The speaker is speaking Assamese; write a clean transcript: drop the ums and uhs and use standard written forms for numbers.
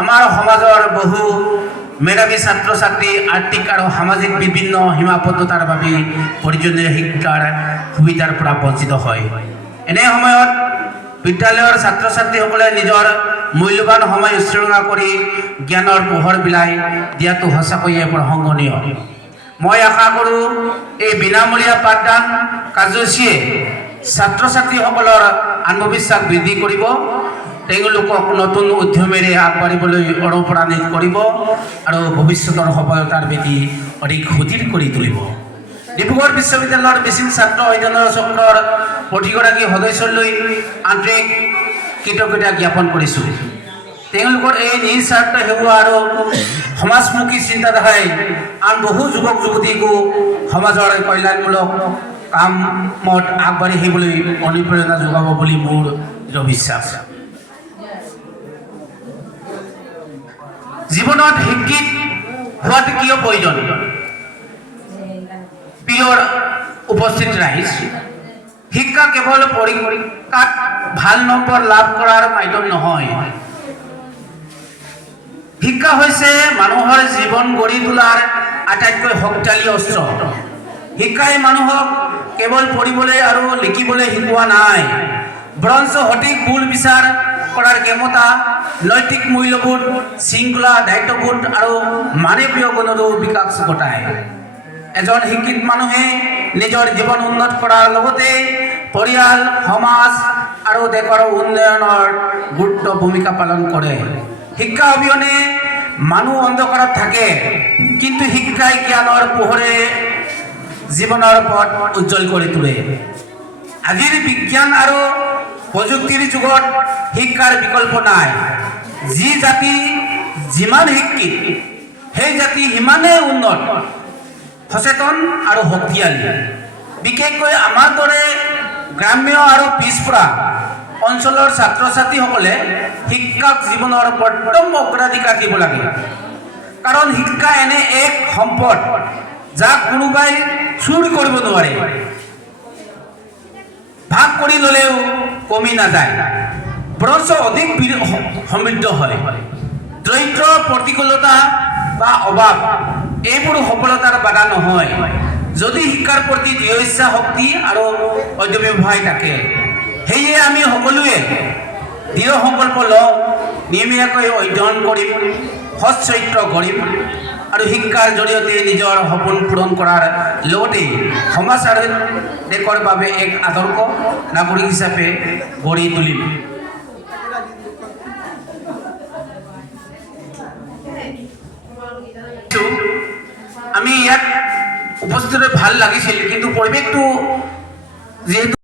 আমাৰ সমাজৰ বহু মেধাৱী ছাত্ৰ ছাত্ৰী আৰ্থিক আৰু সামাজিক বিভিন্ন সীমাবদ্ধতাৰ বাবে প্ৰয়োজনীয় শিক্ষাৰ সুবিধাৰ পৰা বঞ্চিত হয়। এনে সময়ত বিদ্যালয়ৰ ছাত্ৰ ছাত্ৰীসকলে নিজৰ মূল্যৱান সময় উৎসৰ্গা কৰি জ্ঞানৰ পোহৰ বিলাই দিয়াটো সঁচাকৈয়ে প্ৰশংসনীয়। মই আশা কৰোঁ এই বিনামূলীয়া পাঠদান কাৰ্যসূচীয়ে ছাত্ৰ ছাত্ৰীসকলৰ আত্মবিশ্বাস বৃদ্ধি কৰিব, তেওঁলোকক নতুন উদ্যমেৰে আগবাঢ়িবলৈ অনুপ্ৰাণিত কৰিব আৰু ভৱিষ্যতৰ সফলতাৰ ভেটি অধিক সুদৃঢ় কৰি তুলিব। ডিব্ৰুগড় বিশ্ববিদ্যালয়ৰ মিচিং ছাত্ৰ অধ্যয়ন চক্ৰৰ প্ৰতিগৰাকী সদস্যলৈ আন্তৰিক কৃতজ্ঞতা জ্ঞাপন কৰিছোঁ। তেওঁলোকৰ এই নিস্বাৰ্থ সেৱা আৰু সমাজমুখী চিন্তাধাৰাই আন বহু যুৱক যুৱতীকো সমাজৰ কল্যাণমূলক কামত আগবাঢ়ি আহিবলৈ অনুপ্ৰেৰণা যোগাব বুলি মোৰ দৃঢ় বিশ্বাস। জীৱনত শিক্ষিত হোৱাটো কিয় প্ৰয়োজন? প্ৰিয়ৰ উপস্থিত ৰাইজ, শিক্ষা কেৱল পৰীক্ষাত ভাল নম্বৰ লাভ কৰাৰ মাধ্যম নহয়। শিক্ষা হৈছে মানুহৰ জীৱন গঢ়ি তোলাৰ আটাইতকৈ শক্তিশালী অস্ত্ৰ। শিক্ষাই মানুহক কেৱল পঢ়িবলৈ আৰু লিখিবলৈ শিকোৱা নাই, বৰঞ্চ সঠিক ভুল বিচাৰ কৰাৰ ক্ষমতা, নৈতিক মূল্যবোধ, শৃংখলা, দায়িত্ববোধ আৰু মানৱীয় গুণৰো বিকাশ ঘটায়। এজন শিক্ষিত মানুহে নিজৰ জীৱন উন্নত কৰাৰ লগতে পৰিয়াল, সমাজ আৰু দেশৰ উন্নয়নৰ গুৰুত্ব ভূমিকা পালন কৰে। শিক্ষা অবিহনে মানুহ অন্ধকাৰত থাকে, কিন্তু শিক্ষাই জ্ঞানৰ পোহৰে জীৱনৰ পথ উজ্জ্বল কৰি তোলে। আজিৰ বিজ্ঞান আৰু প্ৰযুক্তিৰ যুগত শিক্ষাৰ বিকল্প নাই। যি জাতি যিমান শিক্ষিত, সেই জাতি সিমানেই উন্নত, সচেতন আৰু শক্তিশালী। বিশেষকৈ আমাৰ দৰে গ্ৰাম্য আৰু পিছপৰা অঞ্চলৰ ছাত্ৰ ছাত্ৰীসকলে শিক্ষাক জীৱনৰ প্ৰথম অগ্ৰাধিকাৰ দিব লাগে। কাৰণ শিক্ষা এনে এক সম্পদ যাক কোনোবাই চুৰ কৰিব নোৱাৰে, ভাগ কৰি ল'লেও কমি নাযায়, বৰঞ্চ অধিক সমৃদ্ধ হয়। দৰিদ্ৰ, প্ৰতিকূলতা বা অভাৱ এইবোৰ সফলতাৰ বাধা নহয়, যদি শিক্ষাৰ প্ৰতি দৃঢ় ইচ্ছা শক্তি আৰু অধ্যৱসায় ভাই থাকে। সেয়ে আমি সকলোৱে দৃঢ় সংকল্প লওঁ, নিয়মীয়াকৈ অধ্যয়ন কৰিম, সৎ চৰিত্ৰ গঢ়িম আৰু শিক্ষাৰ জৰিয়তে নিজৰ সপোন পূৰণ কৰাৰ লগতে সমাজ আৰু দেশৰ বাবে এক আদৰ্শ নাগৰিক হিচাপে গঢ়ি তুলিম। আমি ইয়াত উপস্থিত ভাল লাগিছিল, কিন্তু পৰিৱেশটো যিহেতু